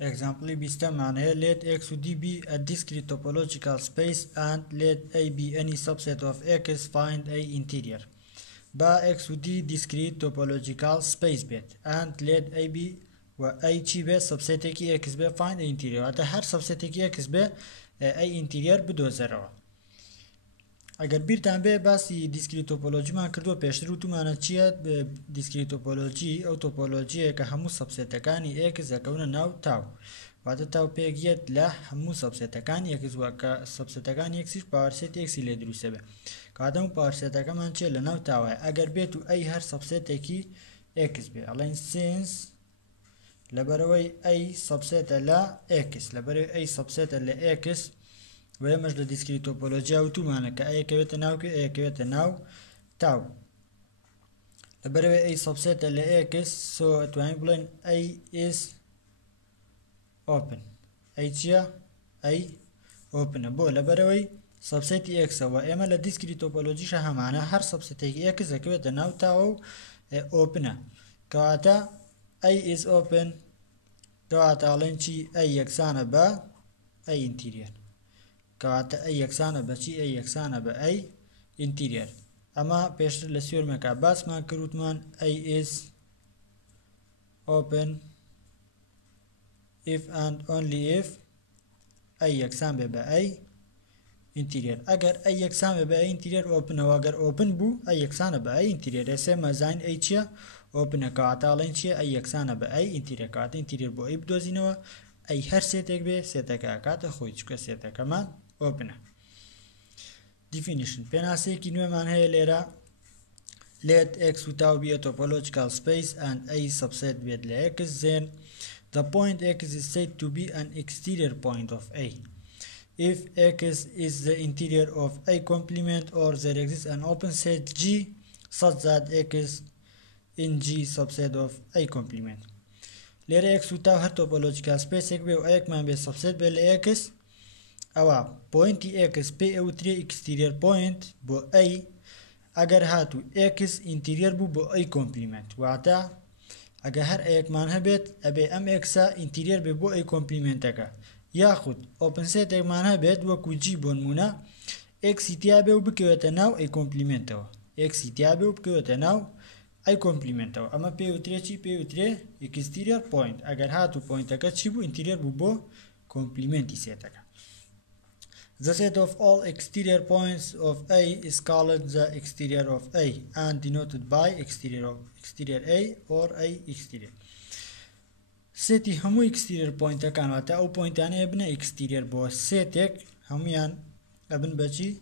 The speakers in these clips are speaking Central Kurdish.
Example بیستم معناه let x و d be a discrete topological space and let a be any subset of x find a interior. با x و d discrete topological space بيت and let a be و a چی به subset کی x به find a interior. حتی هر subset کی x به a interior بدوزره. اگر بیرتان به باسی دیسکریت توپولوژی ما کردو پیشتر و تو معنی چیه دیسکریت توپولوژی او توپولوژی که همو سبستکانی ایکس اکونه ناو تاو وقتی تاو پیگیت له همو سبستکانی ایکس و که سبستکانی ایکسیش پاورسیت ایکسی لی دروسه به که آدمو پاورسیتکا من چیه لناو تاوه اگر بیتو ای هر سبستکی ایکس به الان سینس لبروی ای سبست لا ایکس لبروی ای سبست لا ایکس ويمش لديسكريت توبولوجيا و تو معنى كأي كويت ناو كي أي كويت ناو تاو لبروي أي subset اللي إكس so تواني بلين أي is open أي تيا أي open بو لبروي subset إكس و إما لديسكريت توبولوجي شها معنى هر subset إكس كويت ناو تاو open كواتا أي is open كواتا لين شي أي يكسانة با أي interior كواتا أي يكسانة بشي أي يكسانة بأي interior أما بيشتر لسيور مكا باس ما كروتمان أي is open if and only if أي يكسان بأي interior أجر أي يكسان بأي interior open وأجر open بو أي يكسان بأي interior يسمى زين أي شيء open كواتا لين شيء أي يكسان بأي interior كواتا interior بو أي بدوزينوا أي هر سيتك به سيتك كاتا خويش كسيتك كمان open definition penase ki nu man hay lera let x without be a topological space and a subset with x then the point x is said to be an exterior point of a if x is the interior of a complement or there exists an open set G such that x in G subset of a complement lera x without her topological space ek be o ek man be subset be x أو point x p أو 3 exterior point بو أي أجر هاتو x interior بو أي complement وعتا أجر هر أيك معنها بيت أبي أم x interior بو أي complement أكا ياخد open set أيك معنها بيت وكو جيبون منا x يتيابه وبكيوتناو أي complement أو x يتيابه وبكيوتناو أي complement أو أما p أو 3 p أو 3 exterior point أجر هاتو point أكا تشيبو interior بو complement يسيتكا The set of all exterior points of A is called the exterior of A and denoted by exterior A or A exterior. Seti همو exterior point كان واتا أو point يعني ابن exterior بو setك هميان ابن بچي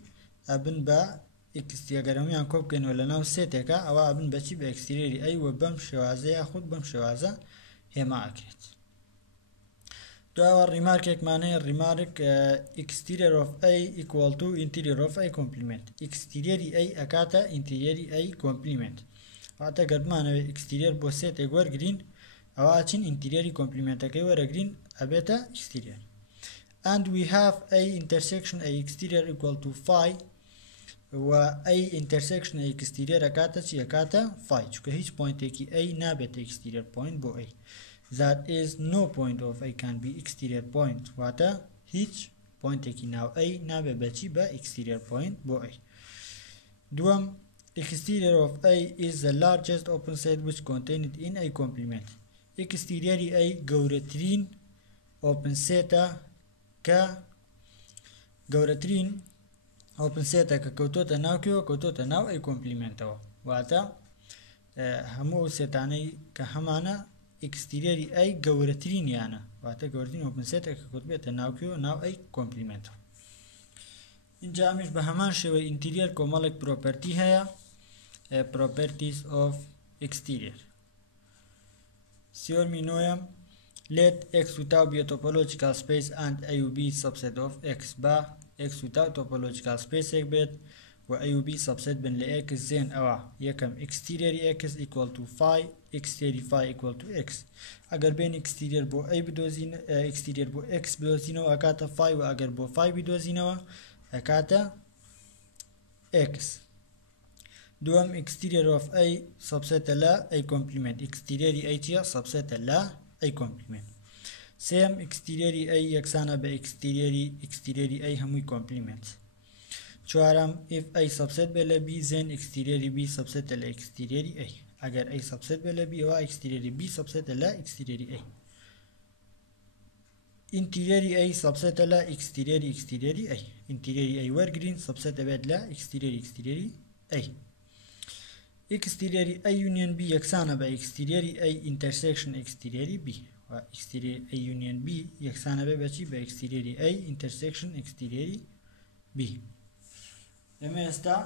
ابن با exterior اگر هميان كوب كن ولا ناو setك أو ابن بچي با exterior A وبم شوازة ياخد بم شوازة هما أكيد. Our remark معناه remark exterior of A equal to interior of A complement exterior A أكاتا interior A complement هذا قد معناه exterior بوسيت إجوار green أو أشين interior complement أكيوار green أبدا exterior and we have A intersection A exterior equal to phi و A intersection A exterior أكاتا شيء أكاتا phi شو هيج point كي A نابت exterior point بو A that is no point of A can be exterior point وata each point taking now A nabe bachi ba exterior point bo A دوم exterior of A is the largest open set which contained in a complement exterior A gauratrin open seta ka gauratrin open seta ka kotota now kyo kotota now a complement wata همو setani ka hamana exterior أي جورترين يعني وقتها جورترين open set كتبت ناوكيو ناو أي complement إن جامش بهمان شوي interior كمالك property هيا properties of exterior سيور مينويم let x without be a topological space and a و b subset of x با x without topological space بيت و a و b subset بين ل x زين أو يكم exterior x equal to phi exterior phi equal to x اگر بين exterior بو a بدوزين exterior بو x بدوزينو اكاتا phi و اگر بو phi بدوزينو اكاتا x دوم exterior of a subset لا a complement exterior a تيا subset لا a complement سێم ئەکستیریەری A یەکسانە بە ئەکستیریەری A هەمووی کۆمپلیمنت. چوارم if A سەبسێت بێ لە B زێن ئەکستیریەری B سەبسێتە لە ئەکستیریەری A. ئەگەر A سەبسێت بێ لە B ئەوە ئەکستیریەری B سەبسێتە لە ئەکستیریەری A. ئینتیریەری A سەبسێتە لە ئەکستیریەری A. ئینتیریەری A وەرگرین سەبسێتە بێت لە ئەکستیریەری A. ئەکستیریەری A union B یەکسانە بە ئەکستیریەری A intersection ئەکستیریەری B. و ئەکستیریەری A union B یەکسانە بێ بەچی بە ئەکستیریەری A intersection ئەکستیریەری B. ئێمە ئێستا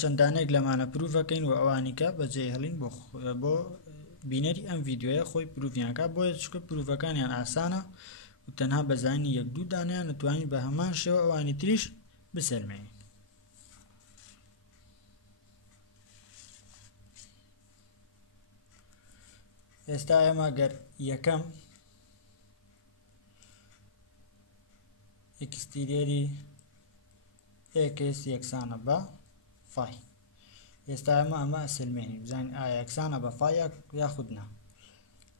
چەندانێک لەمانە پروڤەکەین و ئەوانیکە بەجێ هەڵین بۆ بینەری ئەم ڤیدیۆیە خۆی پروڤیانکە بۆیە چکە پروڤەکانیان ئاسانە و تەنها بەزانی یەک دوو دانیان نتوانین بە هەمان شێوە ئەوانی تریش بسەلمێنین. ئێستا ئێمە گەر یەکەم ئەکستیریەری ئێکس یەکسانە بە فای. ئێستا ئەمە ئەسلمێنین بزانین ئایا یەکسانە بە فای یاخود نا.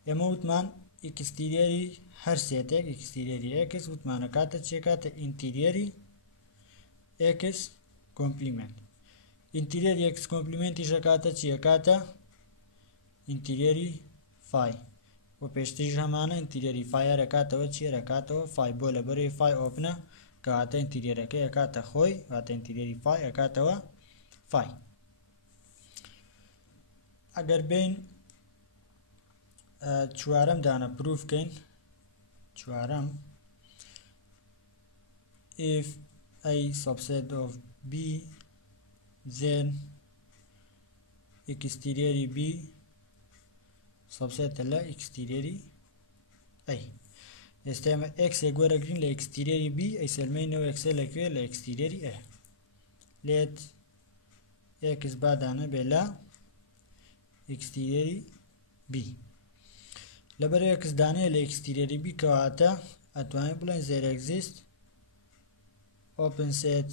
ئێمە وتمان ئەکستیریەری هەر سێتێک ئەکستیریەری ئێکس وتمانە کاتە چێکاتە ئینتیریەری ئێکس کۆمپلیمنت. ئینتیریەری ئێکس کۆمپلیمنتیشە کاتە چیە؟ کاتە ئینتیریەری فای. و پێشتریش هەمانە ئینتیریەری فایە رەکاتەوە چیە؟ رەکاتەوە فای. بۆ لەبەرەوەی فای ئۆپنە کاتە ئینتیریەرەکەی ئەکاتە خۆی کاتە ئینتیریەری فای ئەکاتەوە فای. ئەگەر بین چوارەم دانە پروف بکەین. چوارەم if A subset of B then ئەکستیریەری B سەبسێتە لە ئەکستیریەری A. ئێستا ئێمە ئێکسێک وەرەگرین لە ئەکستیریەری B ئەیسەلمێنەوە ئێکسێ لەکوێ؟ لە ئەکستیریەری A. لێت ئێکس بادانە بێ لە ئەکستیریەری B. لەبەرەوەی ئێکس دانەیە لە ئەکستیریەری B کەواتە ئەتوانین بڵێن there exist open set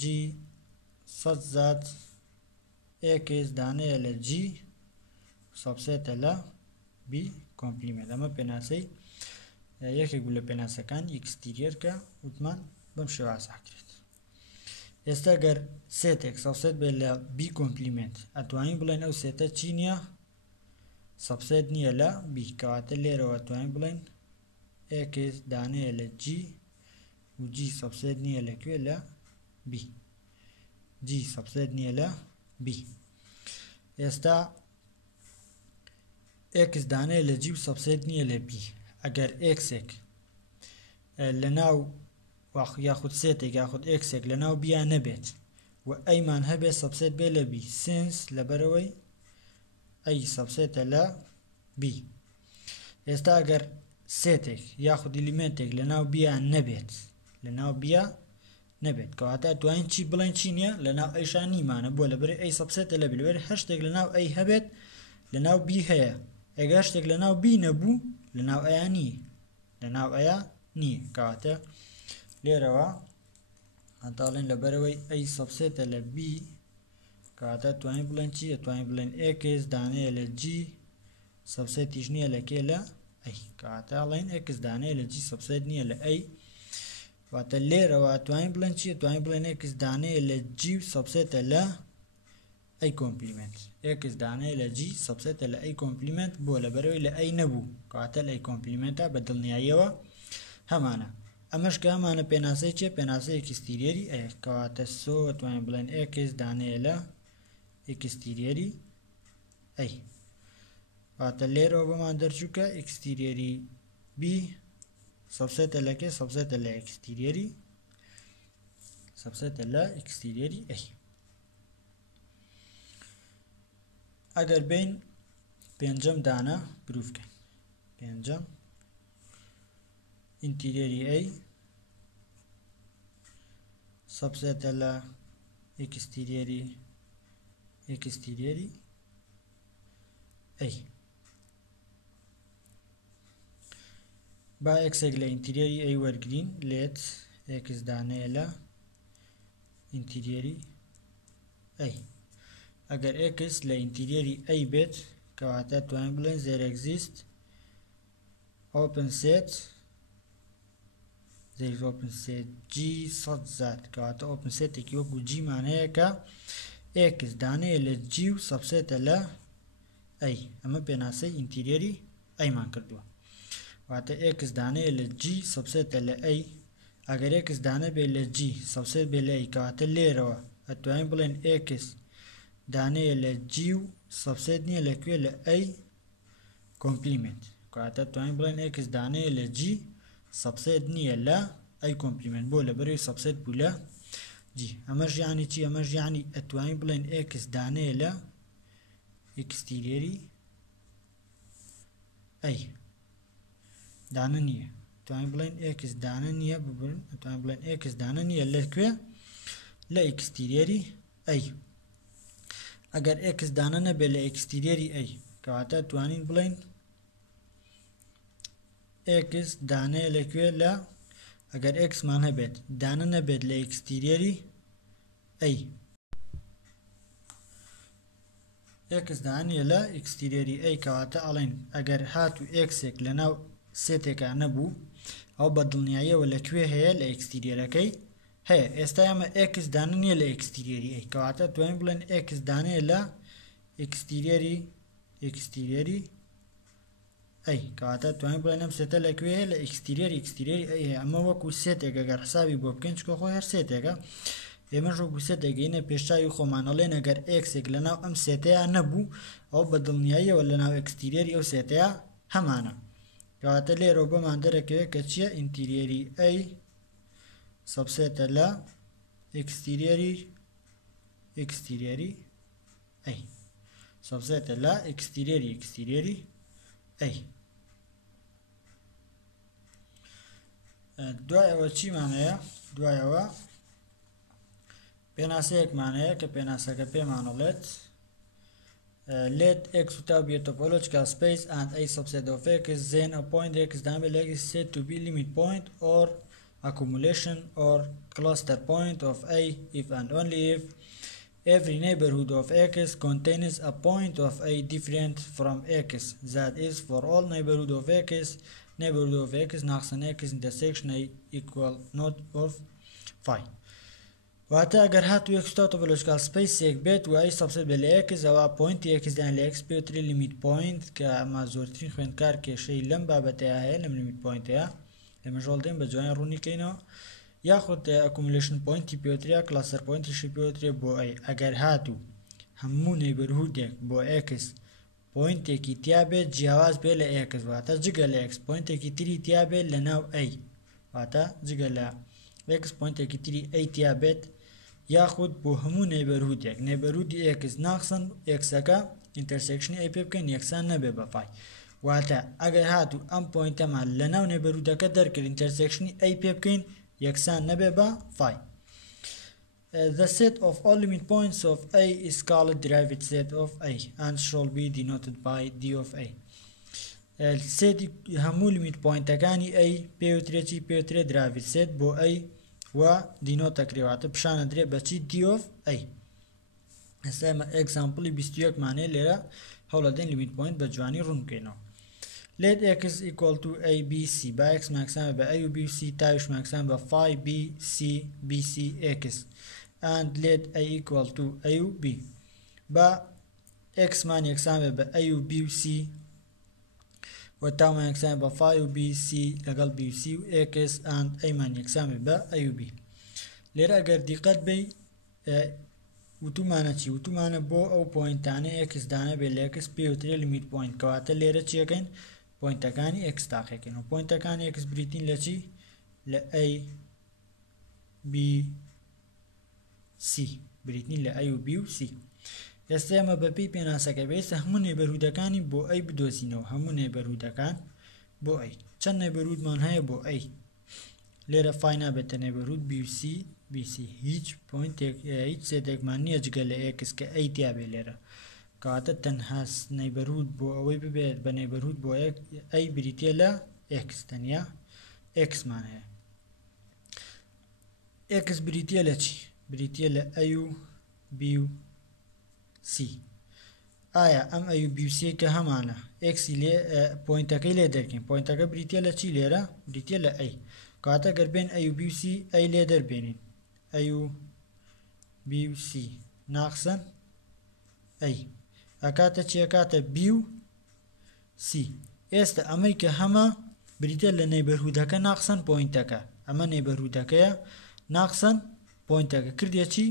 G such that ئێکس دانەیە لە G سەبسێتە لە B کۆمپلیمنت. ئەمە پێناسەی یەکێک بوو لە پێناسەکان ئەکستیریەر کە وتمان بەم شێوە ئاساکرێت. ئێستا گەر سێتێک سەبسێت بێت لە B کۆمپلیمنت ئەتوانین بڵێن ئەو سێتە چی نییە؟ سەبسێت نییە لە B. کەواتە لێرەوە ئەتوانین بڵێن ئێکس دانەیە لە G و G سەبسێت نییە لەکوێ؟ لە B. G سەبسێت نییە لە B. ئێستا ئێکس دانەیە لە G و سەبسێت نییە لە B. ئەگەر ئێکسێک لەناو یاخود سێتێک یاخود ئێکسێک لەناو بیان نەبێت و ئەیمان هەبێت سەبسێت بێ لە B سنس لەبەرەوەی ئەی سەبسێتە لە B. ئێستا ئەگەر سێتێک یاخود ئلیمنتێک لەناو بیان نەبێت لەناو بیا نەبێت کەواتە توانین چی بڵێن چی نییە؟ لەناو ئەیشان نیمانە بۆ لەبەرەوەی ئەی سەبسێتە لە B. لەبەرەوەی هەر شتێک لەناو ئەی هەبێت لەناو B هەیە. ئەگەر شتێک لەناو B نەبوو لەناو ئەیە نییە. لەناو ئەیە نییە. کەواتە لێرەوە هەتاڵێن لەبەرەوەی ئەی سەبسێتە لە B کەواتە توانین بڵێن چی؟ توانین بڵێن ئێکس دانەیە لە G سەبسێتیش نییە لەکێ؟ لە A. کەواتە ئەڵێن ئێکس دانەیە لە G سەبسێت نییە لە A. کەواتە لێرەوە توانین بڵێن چی؟ توانین بڵێن ئێکس دانەیە لە G سەبسێتە لە A کۆمپلیمنت. ئێکس دانەیە لە G سەبسێتە لە A کۆمپلیمنت بۆ لەبەرەوەی لە A نەبوو کەواتە لە A کۆمپلیمنتە بە دڵنیاییەوە هەمانە. ئەمەش کە هەمانە پێناسەی چیە؟ پێناسەی ئەکستیریەری A. کەواتە سۆ توانین بڵێن ئێکس دانەیە لە ئەکستیریەری A. کەواتە لێرەوە بۆمان دەرچووکە ئەکستیریەری B سەبسێتە لەکێ؟ سەبسێتە لە ئەکستیریەری سەبسێتە لە ئەکستیریەری A. ئەگەر بین پێنجەم دانە پروف بکەین. پێنجەم ئینتیریەری A سەبسێتە لە ئەکستیریەری A. با ئێکسێک لە ئینتیریەری A وەرگرین لێت ئێکس دانەیە لە ئینتیریەری A. ئەگەر ئێکس لە ئینتیریەری A بێت کەواتە توانین بڵێن there exist open set there is open set g صد ذات كواتا open set يكيوكو g معناها كا x دانه ل g و subset ل اي اما بناسي interiori اي مان كردوا واتا x دانه ل g subset ل اي اگر x دانه به ل g subset به ل اي كواتا ليروا اتوين بلين x دانه ل g و subset نيه لكوي ل اي complement كواتا اتوين بلين x دانه ل g subset نيه ل اي complement بولا بري subset بولا جي امرج يعني چي امرج يعني اتوين بلين x دانه ل exteriori اي دانه نيه اتوين بلين x دانه نيه ببرن اتوين بلين x دانه نيه لكوي ل exteriori اي اگر x دانه نبه ل exteriori اي كواتا اتوين بلين x دانه لكوي ل اگر x معناها بيت دانه نبه ل exteriori اي x دانه ل exteriori اي كواتا الين اگر هاتو x لناو سيتك نبو او بدلنيايه ولا كوي هي ل exterior كي هي استايما x دانه نيه ل exteriori اي كواتا توين بلين x دانه ل exteriori اي كواتا توين بلين ام سيتا لكوي هي ل exteriori اي اما وكو سيتك اگر حسابي بوبكن چكو خو هر سيتك اما جو بو سيتك هنا بيشاي خو مانولين اگر x لناو ام سيتا نبو او بدلنيايه ولا ناو exteriori او سيتا همانا كواتا لي روبا ماندره كوي كچيا interiori اي subset لا exteriori اي subset لا exteriori اي دواء وچی معناه دواء بناسيك معناه كبناسك بمعنولت let x without be a topological space and a subset of x then a point x double x is said to be limit point or accumulation or cluster point of A if and only if every neighborhood of x contains a point of A different from x that is for all neighborhood of x ناقصا x intersection A equal not of phi واتا اگر هاتو x topological space یک بیت و ای subset بل x او point x دان ل x بيوتري limit point كما زورترين خوينكار كشي لم بابتها هي لم limit point هي لما جولدين بجوان روني كينو ياخد accumulation point بيوتري cluster point شي بيوتري بو اي اگر هاتو همو neighborhood بو x point کی تیابه جواز بل x واتا جگل x point کی تري تیابه لناو اي واتا جگل x point کی تري اي تیابه ياخد بو همو neighborhood x ناقصا x کا intersection a بيبكن يكسان نبي بفاي واتا اگر هاتو ام point ما لناو neighborhood کا دركر intersection a بيبكن يكسان نبي بفاي the set of all limit points of A is called derived set of A and shall be denoted by d of A set همو limit point كاني A بيوتري derived set بو A و دينوتا كريوات بشان دري بچي d of A هسه example 21 معنی لرا حول دين limit point بجواني رون كينو let x equal to a b c با x ماكسان با a و b و c تايش ماكسان با phi b c x and let a equal to a و b با x مان يكسان با a و b و c و تاو مان يكسان با phi و b c لقل b و c و x and a مان يكسان با a و b ليرا اگر دقت بي وتو مانا چی وتو مانا بو او پوینت تانه x دانه بل x بيوتري limit point كواتا ليرا چی اكن پوینت تاكاني x تاقيكن و پوینت تاكاني x بريتين لچی ل a b c بريتين ل a و b و c يستيما ببي بيناسكا بيس همو نيبرهودكاني بو a بدوزينو همو نيبرهودكان بو a چند نيبرهود مان هيا بو a ليرا فاينا بتا نيبرهود b و c BC هیچ پوینت هیچ سیدک معنی اجگل x که ای تیابه لیره که تنهاس نیبرود بو اوی ببید به نیبرود بو ای بریتیه ل x تنیا x معنی x بریتیه ل چی؟ بریتیه ل ای و b و c ئایا ئەم AUBC کە هەمانە x لێ پوینتەکەی لێ دەرکەین پوینتەکە بریتە لە چی لێرە بریتە لە A کاتە گەربێن AUBC A لێ دەربێنین AUBC ناقسن A ئەکاتە چی ئەکاتە B و C ئێستا ئەمەی کە هەمە بریتە لە نەیبەرهودەکە ناقسن پوینتەکە ئەمە نەیبەرهودەکەیە ناقسن پوینتەکە کردیە چی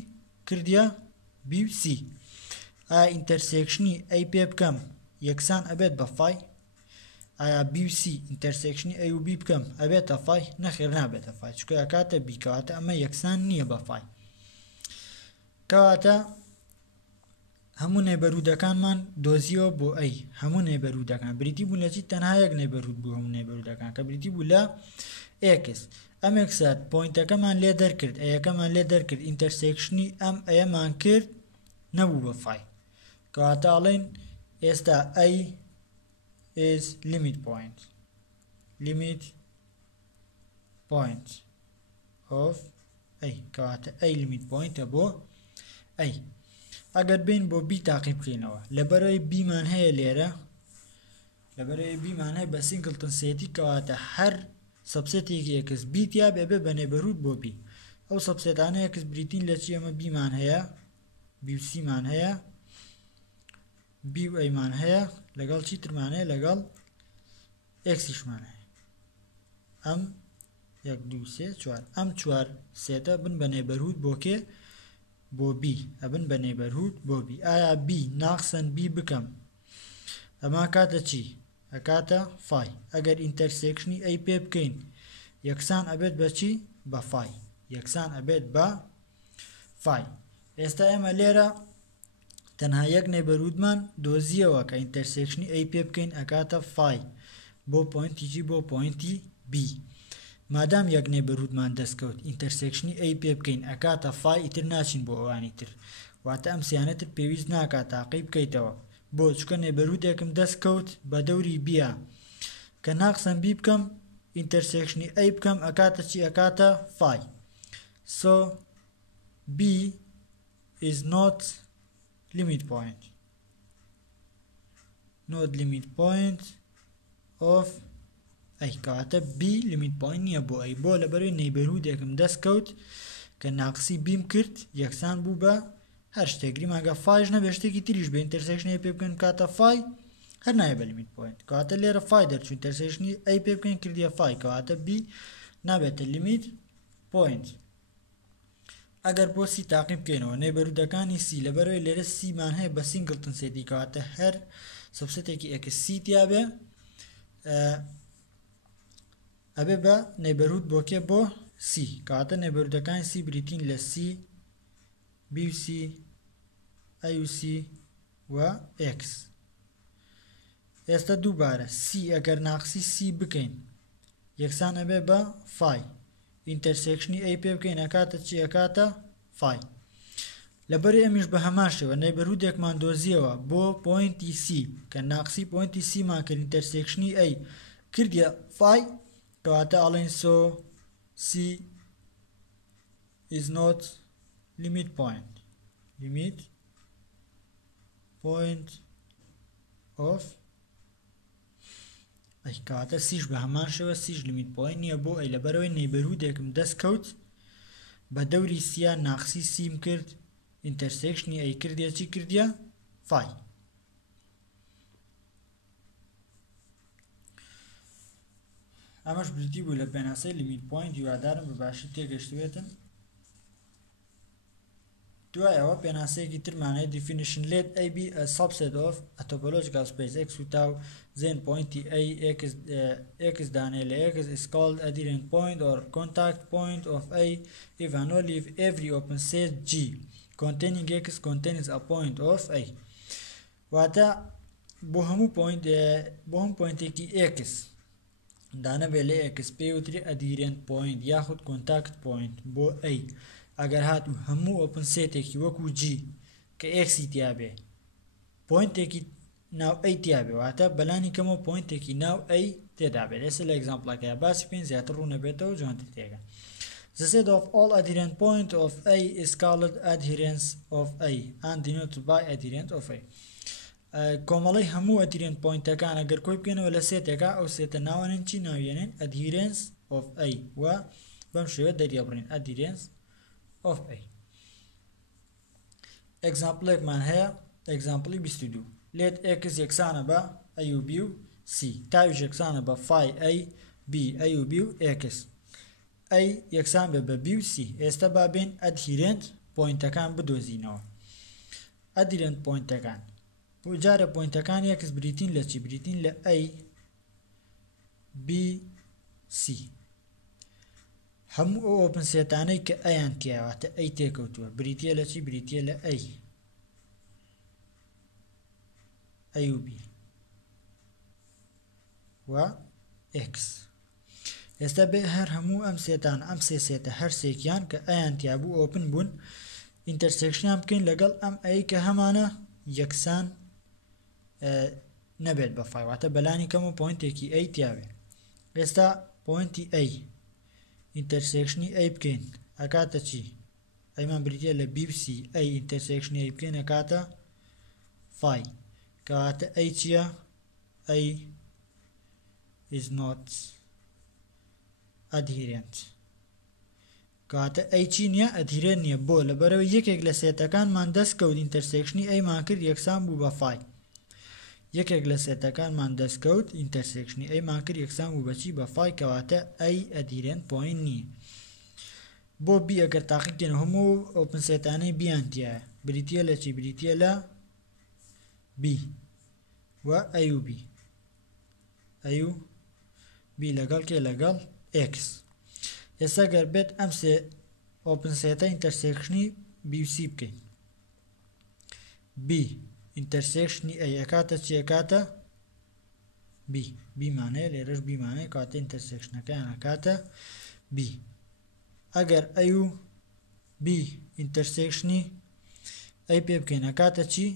کردیە B و C ئایا ئینتەرسێکشنی A پێ بکەم یەکسان ئەبێت بە فای ئایا B و C ئینتەرسێکشنی A و B بکەم ئەبێتە فای نەخێر نابێتە فای چکە ئەکاتە B کەواتە ئەمە یەکسان نییە بە فای کەواتە هەموو نێبەرودەکانمان دۆزیەوە بۆ A هەموو نێبەرودەکان بریتی بوون لە چی تەنها یەک نێبەرود بوو هەموو نێبەرودەکان کە بریتی بوو لە X ئەم ئێکسات پوینتەکەمان لێ دەرکرد ئەیەکەمان لێ دەرکرد ئینتەرسێکشنی ئەم ئەیەمان کرد نەبوو بە فای کەواتە ئەڵێن ئێستا A is limit point of A کەواتە A limit point بۆ A ئەگەر بین بۆ B تاقیب بکەینەوە لەبەرەوەی B مان هەیە لێرە لەبەرەوەی B مان هەیە بە سینگلتن سێتی کەواتە هەر سەبسێتێکی X B تیا بێبێ بە نێبەرهود بۆ B ئەو سەبسێتانە X بریتین لە چی ئەمە B مان هەیە B و C مان هەیە B و A مان هەیە لەگەڵ چی ترمان هەیە لەگەڵ X-مان هەیە ئەم 1 2 3 4 ئەم 4 سێتە بن بە نێبەرهود بۆ کێ بۆ B ئەبن بە نێبەرهود بۆ B ئایا B ناقسن B بکەم ئەمە کاتە چی ئەکاتە فای ئەگەر ئینتەرسێکشنی A پێ بکەین یەکسان ئەبێت بە چی بە فای یەکسان ئەبێت بە فای ئێستا ئێمە لێرە تەنها یەک نێبەرودمان دۆزیەوە کە ئینتەرسێکشنی A پێ بکەین ئەکاتە فای بۆ پوینتی جی بۆ پوینتی B مادام یەک نێبەرودمان دەستکەوت ئینتەرسێکشنی A پێ بکەین ئەکاتە فای ئیتر ناچین بۆ ئەوانی تر واتە ئەم سیانەتر پێویست ناکات تاقی بکەیتەوە بۆ چکە نێبەرودێکم دەستکەوت بە دەوری بیە کە ناقسن B بکەم ئینتەرسێکشنی A بکەم ئەکاتە چی ئەکاتە فای so B is not limit point of A کەواتە B limit point نییە بۆ A بۆ لەبەرەوەی نەیبەرهودێکم دەستکەوت کە ناقسی بیم کرد یەکسان بوو بە هەر شتێکری ماگە فایش نەبێ شتێکی تریش بە ئینتەرسێکشنی پێ بکەن کاتە فای هەر نایە بە limit point کەواتە لێرە فای دەرچوو ئینتەرسێکشنی A پێ بکەین کردیە فای کەواتە B نابێتە limit point ئەگەر بۆ C تاقیب بکەینەوە نێبەرودەکانی C لەبەرەوەی لێرە C مان هەیە بە سینگلتن سێتی کەواتە هەر سەبسێتێکی X C تیابێ ئەبێ بە نێبەرهود بۆ کێ بۆ C کەواتە نێبەرودەکانی C بریتین لە C B و C A و C و X ئێستا دووبارە C ئەگەر ناقسی C بکەین یەکسان ئەبێ بە فای ئینتەرسێکشنی A پێ بکەین ئەکاتە چی ئەکاتە فای لەبەری ئەمیش بە هەمان شێوە نێبەرهودێکمان دۆزیەوە بۆ پوینتی C کە ناقسی پوینتی C مان کرد ئینتەرسێکشنی A کردیە فای کەواتە ئەڵێن so C is not limit point of A کەواتە سیش بە هەمان شێوە سیش limit point نییە بۆ A لەبەرەوەی نێبەرهودێکم دەستکەوت بە دەوری سیا ناقسی سیم کرد ئینتەرسێکشنی A کردیە چی کردیە فای ئەمەش بریتی بوو لە پێناسەی limit point هیوادارم بەباشی تێگەشتوێتن دوای ئەوە پێناسەیەکی ترمانەیە definition let A be a subset of a topological space X without then pointy A X دانێ لە X is called adherent point or contact point of A if and only if every open set G containing X contains a point of A واتە بۆ هەموو پوینتێکی X دانە بێ لە X پێوتری adherent point یاخود contact point بۆ A ئەگەر هاتو هەموو ئۆپن سێتێکی وەکو G کە X تیابێ پوینتێکی ناو A تیابێ واتە بەلانی کەمەوە پوینتێکی ناو A تێدابێت ئێستا لە ئەگزامپڵەکەیە باسی پێین زیاتر ڕوو نەبێتەوە جوانتر تێگە The set of all adherent point of A is called adherence of A and denoted by adherent of A کۆمەڵی هەموو ئەدیرێن پۆینتەکان ئەگەر کۆی بکەنەوە لە سێتێکا ئەو سێتە ناوەنن چی ناوێنن adherence of A و بەم شێوە دەریێبڕین adherence of A. ئەگزامپڵێکمان هەیە ئەگزامپڵی 22 لێت x یەکسانە بە A و B و C تاویش یەکسانە بە phi A B A و B و x A یەکسان بە B و C ئێستا با بین adherent پۆینتەکان بدۆزینەوە adherent پۆینتەکان بۆ جارە پۆینتەکان x بریتین لە چی بریتین لە A B C هەموو ئەو ئۆپن سێتانەی کە ئەیان تیاواتە ئەی تێکەوتووە بریتە لە چی بریتە لە A و B و x ئێستا بێ هەر هەموو ئەم سێتان ئەم سێ سێتە هەر سێکیان کە ئەیان تیابوو ئۆپن بوون ئینتەرسێکشنیان بکەین لەگەڵ ئەم ئەی کە هەمانە یەکسان نەبێت بە فایواتە بەلانی کەم و پۆینتێکی ئەی تیاوێ ئێستا پۆینتی ئەی ئینتەرسێکشنی ئەی بکەین ئەکاتە چی ئەیمان بریتە لە B و C ئەی ئینتەرسێکشنی ئەی بکەین ئەکاتە فای کەواتە ئەی چییە ئەی is not adherent کەواتە ئەی چی نییە ئەدهیرێن نییە بۆ لەبەرەوە یەکێک لە سێتەکانمان دەست کەوت ئینتەرسێکشنی ئەیمان کرد یەکسان بوو بە فای یەکێک لە سێتەکانمان دەستکەوت ئینتەرسێکشنی ئەیمان کرد یەکسان بوو بەچی بە فای کەواتە ئەی ئەدهیرێن پۆین نییە بۆ B ئەگەر تاقیبکەین هەموو ئۆپن سێتانەی بیان تایە بریتە لە چی بریتە لە B و A و B A و B لەگەڵ کێ لەگەڵ x ئێستا گەر بێت ئەم سێ ئۆپن سێتە ئینتەرسێکشنی B و C بکەین B ئینتەرسێکشنی A ئەکاتە چی ئەکاتە B مانەیە لێرەش B مانەیە کاتە ئینتەرسێکشنەکەیان ئەکاتە B ئەگەر A و B ئینتەرسێکشنی A پێ بکەین ئەکاتە چی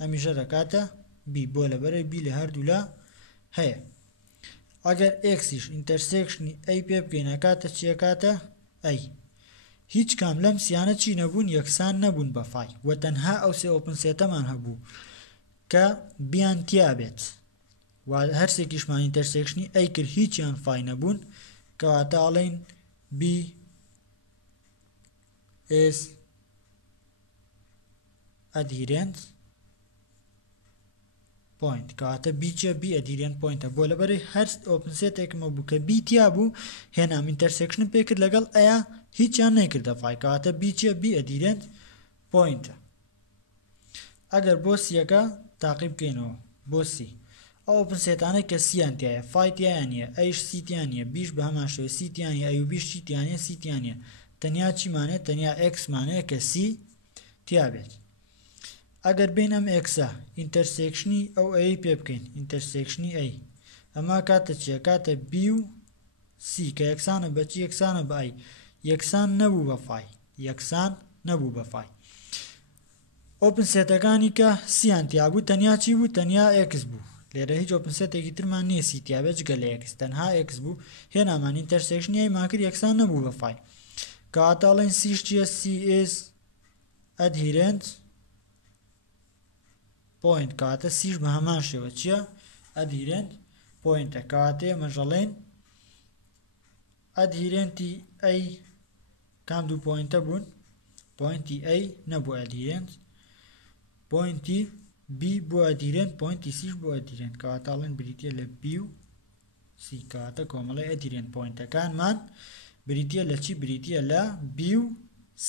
ئەمیشە دەکاتە B بۆ لەبەرەوەی B لە هەردوو لا هەیە ئەگەر xیش ئینتەرسێکشنی ئەی پێ بکەین ئەکاتە چی ئەکاتە ئەی هیچ کام لەم سیانە چی نەبوون یەکسان نەبوون بە فای و تەنها ئەو سێ ئۆپن سێتەمان هەبوو کە بیان تیا بێت و هەرسێکیشمان ئینتەرسێکشنی ئەی کرد هیچیان فای نەبوون کەواتە ئەڵێن B is adherent point کەواتە B چیە B adherent pointە بۆ لەبەرەی هەر ئۆپن سێتێکمە بوو کە B تیا بوو هێنام ئینتەرسێکشن پێ کرد لەگەڵ ئەیە هیچیان نەکردە فای کەواتە B چیە B adherent pointە ئەگەر بۆ سیەکە تاقیب بکەینەوە بۆ سی ئەو ئۆپن سێتانەی کە سیان تایە فای تیان نیە ئەیش سی تیان نیە بیش بە هەمان شێوە سی تیان نیە ئەی و بیش چی تیان نیە سی تیان نیە تەنیا چیمانێت تەنیا x مانەیە کە سی تیا بێت ئەگەر بین ئەم ئێکسە ئینتەرسێکشنی ئەو ئەی پێ بکەین ئینتەرسێکشنی ئەی ئەمە کاتە چیە کاتە B و C کە یەکسانە بەچی یەکسانە بە ئەی یەکسان نەبوو بە فای یەکسان نەبوو بە فای ئۆپن سێتەکانی کە سیان تیا بوو تەنیا چی بوو تەنیا x بوو لێرە هیچ ئۆپن سێتێکی ترمان نییە سی تیا بێت جگە لە x تەنها x بوو هێنامان ئینتەرسێکشنی ئەیمان کرد یەکسان نەبوو بە فای کەواتە ئەڵێن سیش چیە C is adherent point کەواتە سیش بە هەمان شێوە چییە adherent pointە کەواتە ئێمەژەڵێن adherenti A کام دوو پۆینتە بوون پۆینتی A نەبوو adherent پۆینتی B بۆ adherent پۆینتی سیش بۆ adherent کەواتە ئەڵێن بریتە لە B و C کەواتە کۆمەڵی adherent پۆینتەکانمان بریتە لە چی بریتە لە B و C